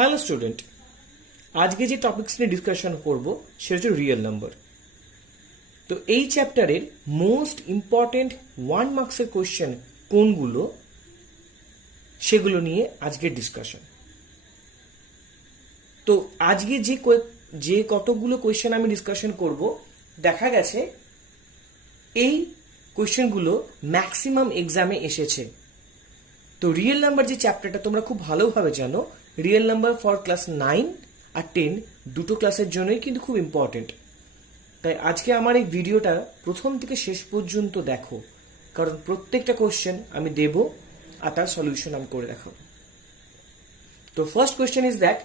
Hello student, আজকে যে topics নিয়ে ডিসকাশন করব সেটা হচ্ছে রিয়েল নাম্বার। তো এই চ্যাপ্টারের মোস্ট ইম্পর্টেন্ট 1 মার্কসের কোয়েশ্চেন কোনগুলো সেগুলো নিয়ে আজকের ডিসকাশন। তো আজকে যে কতগুলো কোয়েশ্চেন আমি ডিসকাশন করব, দেখা গেছে এই কোয়েশ্চেনগুলো ম্যাক্সিমাম এক্সামে এসেছে। তো রিয়েল নাম্বার যে চ্যাপ্টারটা তোমরা খুব ভালোভাবে জানো, রিয়েল নাম্বার ফর ক্লাস 9 আর 10 দুটো ক্লাসের জন্যই কিন্তু খুব ইম্পর্টেন্ট। তাই আজকে আমার এই ভিডিওটা প্রথম থেকে শেষ পর্যন্ত দেখো, কারণ প্রত্যেকটা কোশ্চেন আমি দেব আর তার সলিউশন আমি করে দেখাবো। তো first question is that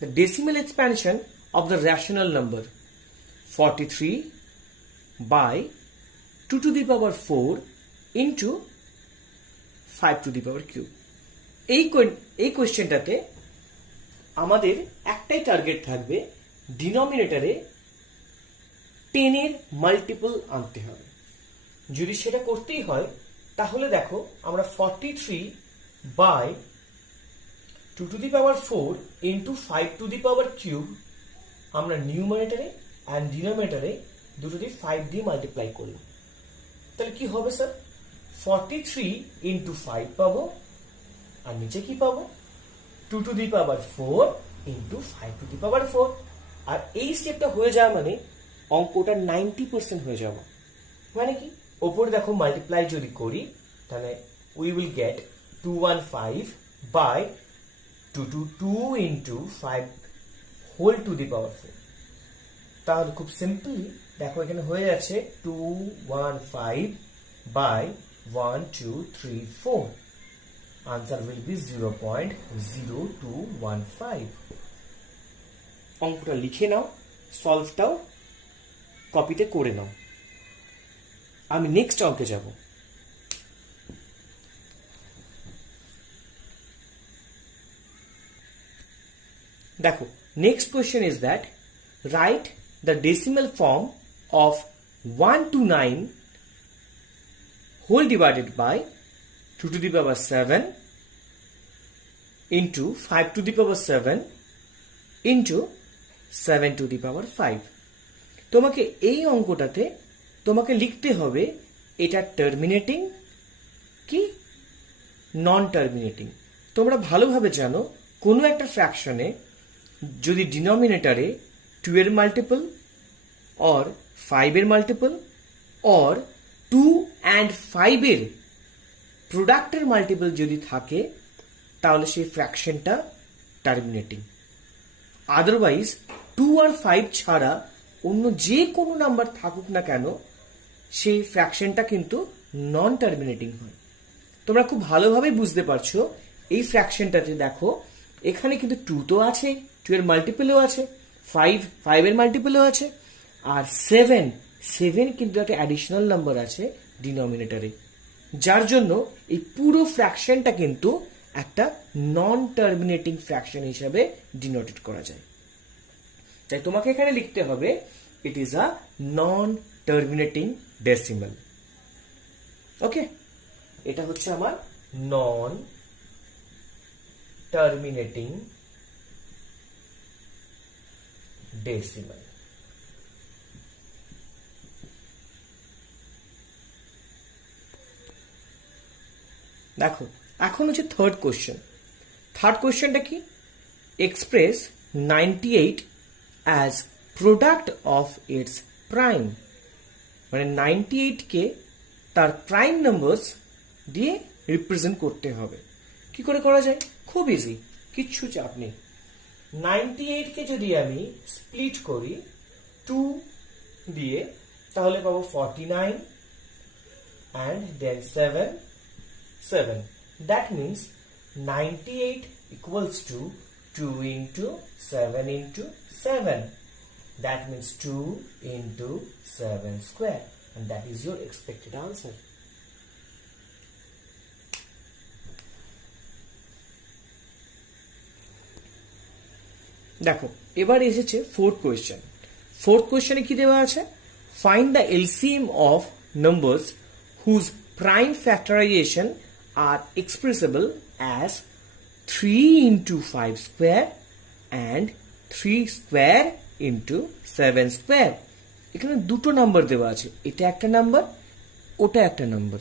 the decimal expansion of the rational number 43 by 2 to the power 4 into 5 to the power cube। এই কোয়েশ্চেনটাতে আমাদের একটাই টার্গেট থাকবে, ডিনোমিনেটরে 10 এর মাল্টিপল আনতে হবে। যদি সেটা করতেই হয় তাহলে দেখো আমরা 43 by 2 to the power 4 into 5 to the power cube আমরা নিউমারেটরে অ্যান্ড ডিনোমিনেটরে দুটো দিয়ে 5 দিয়ে মাল্টিপ্লাই করলাম। তাহলে কি হবে স্যার? 43 into 5 পাবো, আর নিচে কি পাবো? 2 to the power 4 into 5 to the power 4। আর এই স্টেপটা হয়ে যাওয়া মানে অঙ্কটা 90% হয়ে যাবে। মানে কি, ওপরে দেখো মাল্টিপ্লাই যদি করি তাহলে we will get 215 by 2 into 5 whole to the power 4। তাহলে খুব সিম্পলি দেখো এখানে হয়ে যাচ্ছে 215 বাই 1 2 3 4। Answer will be 0.0215। অঙ্কটা লিখে নাও, সলভটাও কপিতে করে নাও। আমি নেক্সট অঙ্কে যাব। দেখো, next question is that write the decimal form of 1 to 9 whole divided by 2 to the power 7 into 5 to the power 7 into 7 to the power 5। তোমাকে এই অঙ্কটাতে তোমাকে লিখতে হবে এটা টার্মিনেটিং কি নন টার্মিনেটিং। তোমরা ভালোভাবে জানো কোনো একটা ফ্র্যাকশনে যদি ডিনোমিনেটরে 2 এর মাল্টিপল অর 5 এর মাল্টিপল অর 2 and 5 এর প্রোডাক্টের মাল্টিপল যদি থাকে তাহলে সেই ফ্র্যাকশনটা টার্মিনেটিং। আদারওয়াইজ 2 আর 5 ছাড়া অন্য যে কোনো নাম্বার থাকুক না কেন সেই ফ্র্যাকশনটা কিন্তু নন টার্মিনেটিং হয়। তোমরা খুব ভালোভাবে বুঝতে পারছো এই ফ্র্যাকশনটাতে দেখো এখানে কিন্তু 2 তো আছে, 2 এর মাল্টিপলও আছে, 5 এর মাল্টিপলও আছে, আর 7 কিন্তু একটা অ্যাডিশনাল নাম্বার আছে ডিনোমিনেটরে, যার জন্য এই পুরো ফ্র্যাকশনটা কিন্তু একটা নন টার্মিনেটিং ফ্র্যাকশন হিসাবে ডিনোটেড করা যায়। তাই তোমাকে এখানে লিখতে হবে it is a non terminating decimal. Okay, এটা হচ্ছে আমার নন টার্মিনেটিং ডেসিমাল। দেখো, এখন হচ্ছে থার্ড কোশ্চেন। থার্ড কোশ্চেনটা কি? Express 98 as product of its prime. মানে 98 কে তার প্রাইম নাম্বারস দিয়ে রিপ্রেজেন্ট করতে হবে। কি করে করা যায়? খুব ইজি, কিচ্ছু চাপ নেই। 98 কে যদি আমি স্প্লিট করি 2 দিয়ে তাহলে পাবো 49 and then 7। That means 98 equals to 2 into 7 into 7. That means 2 into 7 square, and that is your expected answer. দেখো, এবার এসেছে ফোর্থ কোয়েশ্চেন। ফোর্থ কোয়েশ্চেনে কি দেওয়া আছে? Find the LCM of numbers whose prime factorization are expressible as 3 into 5 square and 3 square into 7 square. এখানে দুটো number দেওয়া আছে, এটা একটা নাম্বার, ওটা একটা নাম্বার।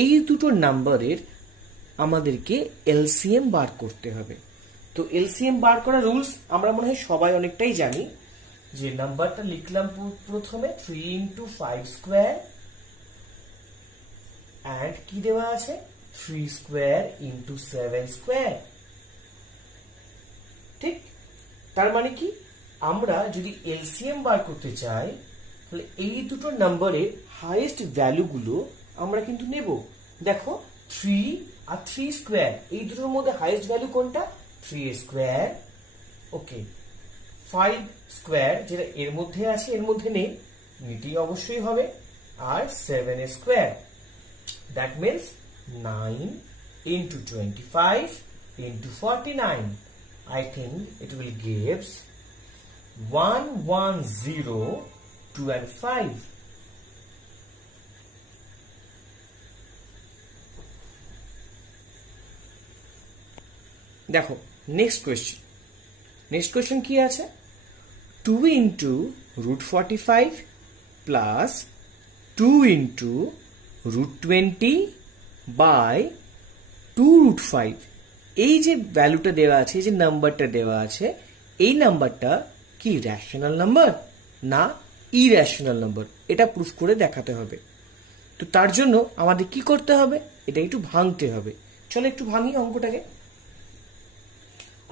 এই দুটো নাম্বারের আমাদেরকে এলসিএম বার করতে হবে। তো এলসিএম বার করার রুলস আমরা মনে হয় সবাই অনেকটাই জানি। যে নাম্বারটা লিখলাম প্রথমে 3 ইন্টু 5 স্কোয়ার অ্যান্ড কি দেওয়া আছে 3 স্কোয়ার ইন্টু 7 স্কোয়ার। ঠিক, তার মানে কি আমরা যদি এলসিএম বার করতে চাই তাহলে এই দুটো নাম্বারের হাইয়েস্ট ভ্যালুগুলো আমরা কিন্তু নেব। দেখো 3 আর 3 স্কোয়ার, এই দুটোর মধ্যে হাইয়েস্ট ভ্যালু কোনটা? 3 স্কোয়ার। ওকে, 5 স্কোয়ার যেটা এর মধ্যে আছে এর মধ্যে নেই, এটি অবশ্যই হবে। আর 7 square, that means 9 into 25 into 49. I think it will gives 1, 1, 0, 2 and 5. দেখো নেক্সট কোয়েশ্চেন কি আছে? 2 into root 45 plus 2 into root 20 by 2 root 5। এই যে ভ্যালুটা দেওয়া আছে, এই যে নাম্বারটা দেওয়া আছে, এই নাম্বারটা কি রেশনাল নাম্বার না ইরেশনাল নাম্বার, এটা প্রুফ করে দেখাতে হবে। তো তার জন্য আমাদের কি করতে হবে? এটা একটু ভাঙতে হবে। চলো একটু ভাঙি অঙ্কটাকে।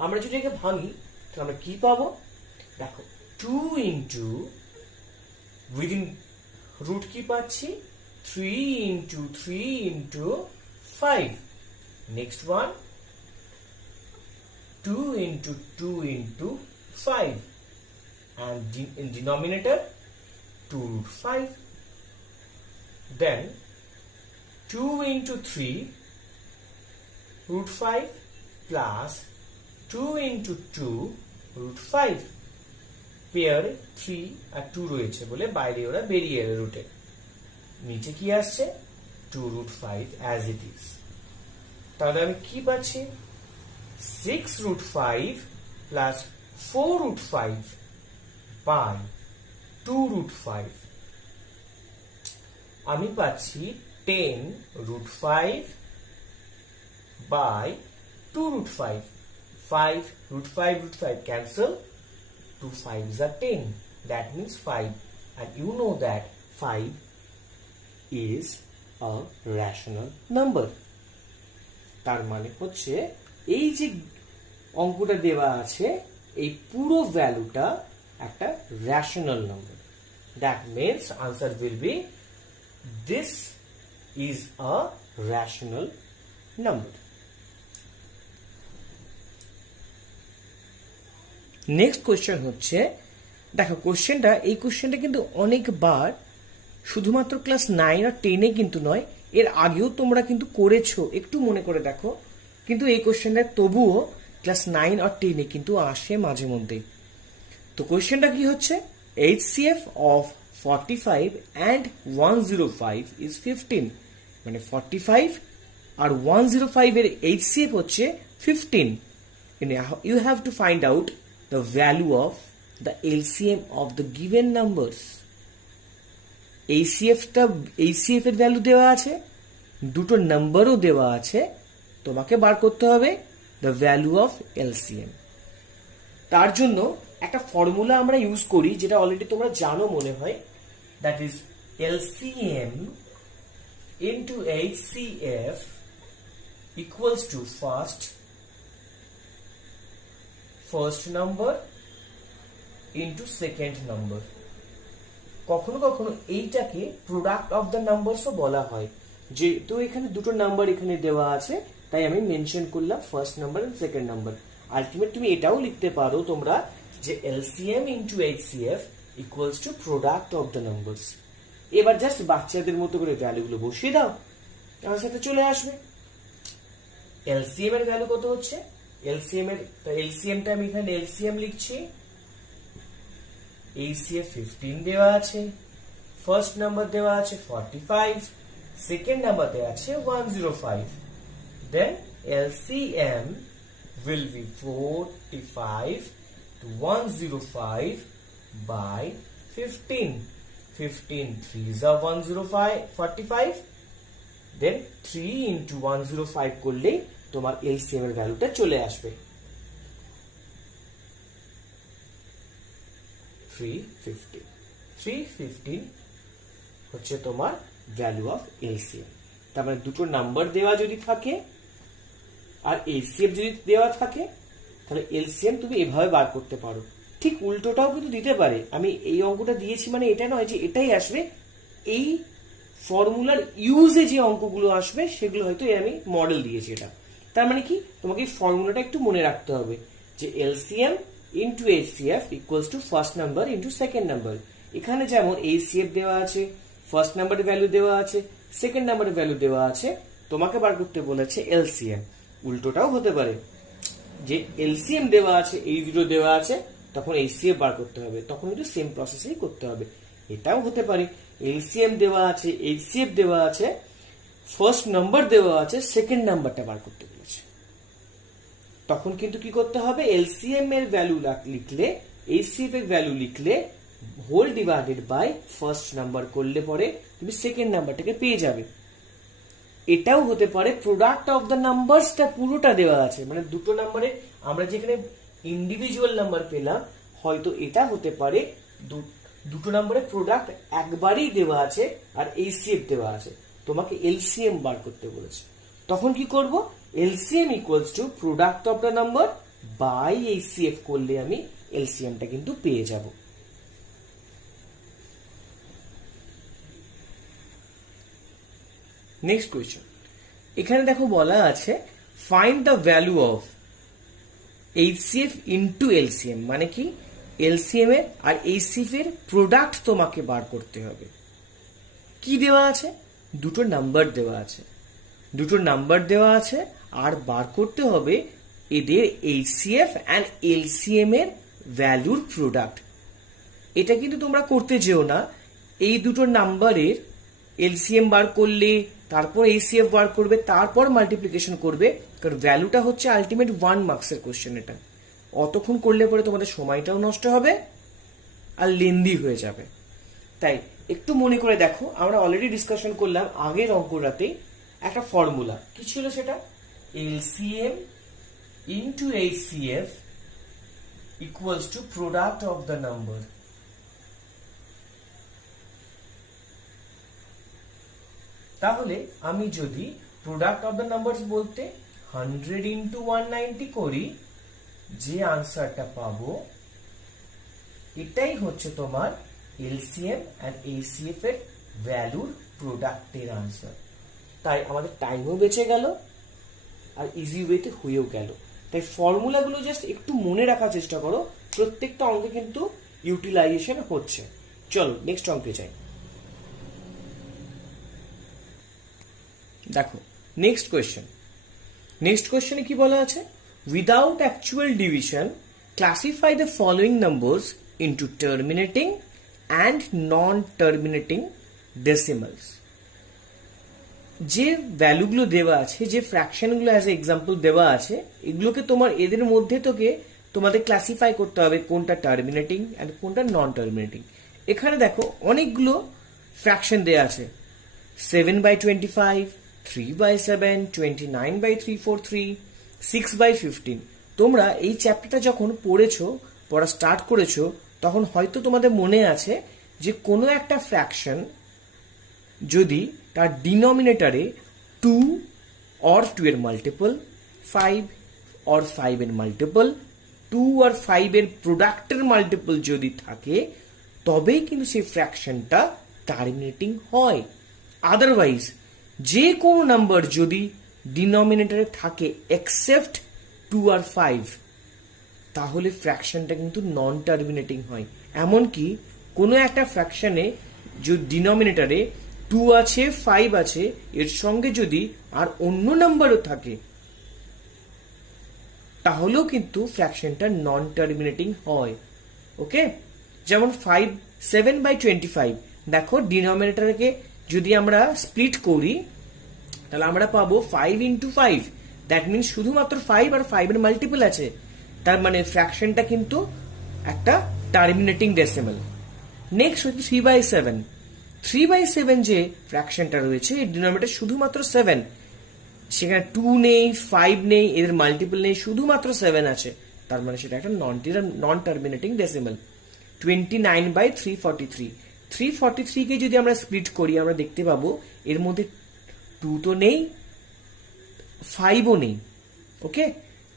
আমরা যদি একে ভাঙি তাহলে আমরা কি পাবো? দেখো 2 into উইদিন রুট কি পাচ্ছি 3 into 3 into 5। Next one 2 into 2 into 5 and in denominator 2 root 5. Then 2 into 3 root 5 plus 2 into 2 root 5। Pair 3 আর 2 রয়েছে বলে বাইরে ওরা বেরিয়ে এলো রুটে। নিচে কি আসছে 2 root 5 as it is। তাহলে আমি কি পাচ্ছি 6 root 5 plus 4 root 5 by 2 root 5। আমি পাচ্ছি 10 root 5 by 2 root 5। 5 root 5 cancel, 2 5s are 10, that means 5, and you know that 5 is a rational number। তার মানে হচ্ছে এই যে অঙ্কটা দেওয়া আছে এই পুরো ভ্যালুটা একটা rational number. That means answer will be this is a rational number. Next question হচ্ছে, দেখো এই কোয়েশ্চেনটা কিন্তু অনেকবার শুধুমাত্র ক্লাস 9 আর 10-এ কিন্তু নয়, এর আগেও তোমরা কিন্তু করেছো, একটু মনে করে দেখো। কিন্তু এই কোয়েশ্চেনটা তবুও ক্লাস 9 আর 10-এ কিন্তু আসে মাঝে মধ্যে। তো কোয়েশ্চেনটা কি হচ্ছে, HCF of 45 and 105 is 15। মানে 45 আর 105 এর HCF হচ্ছে 15। You have to find out the value of the LCM of the given numbers। HCF এর ভ্যালু দেওয়া আছে, দুটো নাম্বারও দেওয়া আছে, তোমাকে বার করতে হবে the value of LCM। তার জন্য একটা ফর্মুলা আমরা ইউজ করি যেটা অলরেডি তোমরা জানো মনে হয়, that is LCM into HCF equals to first number into second number। কখনো কখনো এইটাকে প্রোডাক্ট অফ দ্য নাম্বারসও বলা হয়। যে তো এখানে দুটো নাম্বার এখানে দেওয়া আছে তাই আমি মেনশন করলাম first number and second number. Ultimate তুমি এটাও লিখতে পারো তোমরা যে LCM into HCF equals to product of the numbers। এবার জাস্ট বাচ্চাদের মতো করে ভ্যালুগুলো বসিয়ে দাও, আমার সাথে চলে আসবে। LCM এর ভ্যালু কত হচ্ছে, LCMটা আমি এখানে LCM লিখছি। HCF 15 দেওয়া আছে, ফার্স্ট নাম্বার দেওয়া আছে 45, সেকেন্ড নাম্বার দেওয়া আছে 105। দেন LCM will be 45 to 105 by 15. 15 3s are 105 45, then 3 into 105 করলে তোমার এলসিএম এর ভ্যালুটা চলে আসবে 315 315 হচ্ছে তোমার ভ্যালু অফ এলসিএম। তার মানে দুটো নাম্বার দেওয়া যদি থাকে আর এলসিএম যদি দেওয়া থাকে তাহলে এলসিএম তুমি এভাবে বার করতে পারো। ঠিক উল্টোটাও কিন্তু দিতে পারে, আমি এই অঙ্কটা দিয়েছি মানে এটা নয় যে এটাই আসবে, এই ফর্মুলার ইউজে যে অঙ্কগুলো আসবে সেগুলো হয়তো আমি মডেল দিয়েছি এটা। তার মানে কি তোমাকে এই ফর্মুলাটা একটু মনে রাখতে হবে যে LCM into HCF equals to first number into second number. এখানে যেমন এইচসিএফ দেওয়া আছে, ফার্স্ট নাম্বারের ভ্যালু দেওয়া আছে, সেকেন্ড নাম্বারের ভ্যালু দেওয়া আছে, তোমাকে বার করতে বলেছে এলসিএম। উল্টোটাও হতে পারে যে এলসিএম দেওয়া আছে, এই দুটো দেওয়া আছে, তখন এইচসিএফ বার করতে হবে, তখন কিন্তু সেম প্রসেসই করতে হবে। এটাও হতে পারে এলসিএম দেওয়া আছে, এইচসিএফ দেওয়া আছে, ফার্স্ট নাম্বার দেওয়া আছে, সেকেন্ড নাম্বারটা বার করতে বলেছে, তখন কিন্তু কি করতে হবে এলসিএম এর ভ্যালু লিখলে, এইচসিএফ এর ভ্যালু লিখলে whole divided by first number করলে পরে তুমি সেকেন্ড নাম্বারটাকে পেয়ে যাবে। এটাও হতে পারে প্রোডাক্ট অফ দ্য নাম্বারসটা পুরোটা দেওয়া আছে, মানে দুটো নাম্বারে আমরা যেখানে ইন্ডিভিজুয়াল নাম্বার পেলাম, হয়তো এটা হতে পারে দুটো নাম্বারের প্রোডাক্ট একবারই দেওয়া আছে আর এইচসিএফ দেওয়া আছে, তোমাকে এলসিএম বার করতে বলেছে। তখন কি করব, LCM equals to product of the number by HCF করলে আমি এলসিএমটা কিন্তু পেয়ে যাব। নেক্সট কোয়েশ্চেন, এখানে দেখো বলা আছে find the value of HCF into LCM, মানে কি এলসিএম এর আর এইচসিএফ এর প্রোডাক্ট তোমাকে বার করতে হবে। কি দেওয়া আছে, দুটো নাম্বার দেওয়া আছে, দুটো নাম্বার দেওয়া আছে আর বার করতে হবে এদের এইচসিএফ এন্ড এলসিএম এর ভ্যালুর প্রোডাক্ট। এটা কিন্তু তোমরা করতে যেও না, এই দুটো নাম্বারের এলসিএম বার করলে তারপর এইচসিএফ বার করবে, তারপর মাল্টিপ্লিকেশন করবে, কারণ ভ্যালুটা হচ্ছে আলটিমেট 1 মার্কসের কোশ্চেন। এটা অতক্ষণ করলে পরে তোমাদের সময়টাও নষ্ট হবে আর লেন্দি হয়ে যাবে। তাই একটু মনে করে দেখো, আমরা অলরেডি ডিসকাশন করলাম আগের অঙ্কটাতে একটা ফর্মুলা, কি ছিল সেটা, LCM into HCF equals to product of the number. তাহলে আমি যদি প্রোডাক্ট অফ দ্য নাম্বারস বলতে 100 ইন্টু 190 করি, যে আনসারটা পাবো এটাই হচ্ছে তোমার এলসিএম এন্ড এইচসিএফ এর ভ্যালুর প্রোডাক্টের আনসার। তাই আমাদের টাইমও বেঁচে গেল আর ইজি ওয়েতে হয়েও গেল। তাই ফর্মুলাগুলো জাস্ট একটু মনে রাখার চেষ্টা করো, প্রত্যেকটা অঙ্কে কিন্তু ইউটিলাইজেশন হচ্ছে। চলো নেক্সট অঙ্কে যাই। দেখো নেক্সট কোয়েশ্চেন, নেক্সট কোয়েশ্চেনে কি বলা আছে, without actual division classify the following numbers into terminating and non terminating decimals. যে ভ্যালুগুলো দেওয়া আছে, যে ফ্র্যাকশনগুলো অ্যাজ এক্সাম্পল দেওয়া আছে, এগুলোকে তোমার এদের মধ্যে থেকে তোমাদের ক্লাসিফাই করতে হবে কোনটা টার্মিনেটিং অ্যান্ড কোনটা নন টার্মিনেটিং। এখানে দেখো অনেকগুলো ফ্র্যাকশন দেওয়া আছে, 7/25, 3/7, 29/343, 6/15। তোমরা এই চ্যাপ্টারটা যখন পড়া স্টার্ট করেছো তখন হয়তো তোমাদের মনে আছে যে কোনো একটা ফ্র্যাকশন যদি তার ডিনোমিনেটরে 2 or 2 এর মাল্টিপল, 5 or 5 এর মাল্টিপল, 2 or 5 এর প্রোডাক্টের মাল্টিপল যদি থাকে তবেই কিন্তু সেই ফ্র্যাকশনটা টার্মিনেটিং হয়। আদারওয়াইজ যে কোনো নাম্বার যদি ডিনোমিনেটরে থাকে এক্সেপ্ট 2 or 5, তাহলে ফ্র্যাকশনটা কিন্তু নন টার্মিনেটিং হয়। এমনকি কোনো একটা ফ্র্যাকশনে যদি ডিনোমিনেটরে 2 আছে, 5 আছে, এর সঙ্গে যদি আর অন্য নাম্বারও থাকে তাহলেও কিন্তু ফ্র্যাকশনটা নন টার্মিনেটিং হয়। ওকে, যেমন 7/25, দেখো ডিনোমিনেটরকে যদি আমরা স্প্লিট করি তাহলে আমরা পাবো 5 into 5, দ্যাট মিনস শুধুমাত্র 5 আর 5 এর মাল্টিপল আছে, তার মানে ফ্র্যাকশনটা কিন্তু একটা টার্মিনেটিং ডেসিমাল। নেক্সট হচ্ছে 3/7। 3/7 যে ফ্র্যাকশনটা রয়েছে এর ডিনোমিনেটর শুধুমাত্র 7, সেখানে 2 নেই, 5 নেই, এদের মাল্টিপল নেই, শুধুমাত্র 7 আছে, তার মানে সেটা একটা নন টার্মিনেটিং ডেসিমাল। 29/343। 343 কে যদি আমরা স্প্লিট করি আমরা দেখতে পাবো এর মধ্যে 2 তো নেই, 5ও নেই। ওকে,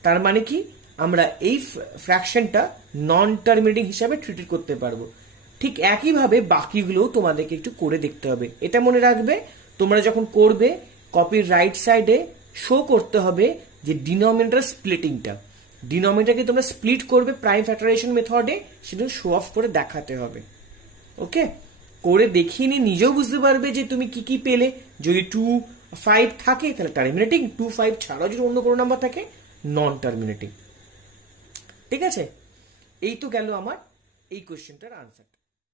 তার মানে কি আমরা এই ফ্র্যাকশনটা নন টার্মিনেটিং হিসাবে ট্রিট করতে পারবো। ঠিক একইভাবে বাকিগুলোও তোমাদেরকে একটু করে দেখতে হবে। এটা মনে রাখবে, তোমরা যখন করবে কপির রাইট সাইডে শো করতে হবে যে ডিনোমিনেটর স্প্লিটিংটা, ডিনোমিনেটরকে তোমরা স্প্লিট করবে প্রাইম ফ্যাক্টরাইজেশন মেথডে, সেটা শো অফ করে দেখাতে হবে। ওকে, করে দেখিয়ে নিয়ে নিজেও বুঝতে পারবে যে তুমি কি কি পেলে। যদি 2, 5 থাকে তাহলে টার্মিনেটিং, 2, 5 ছাড়াও যদি অন্য কোনো নাম্বার থাকে নন টার্মিনেটিং। ঠিক আছে, এই তো গেল আমার এই কোয়েশ্চেনটার আনসার।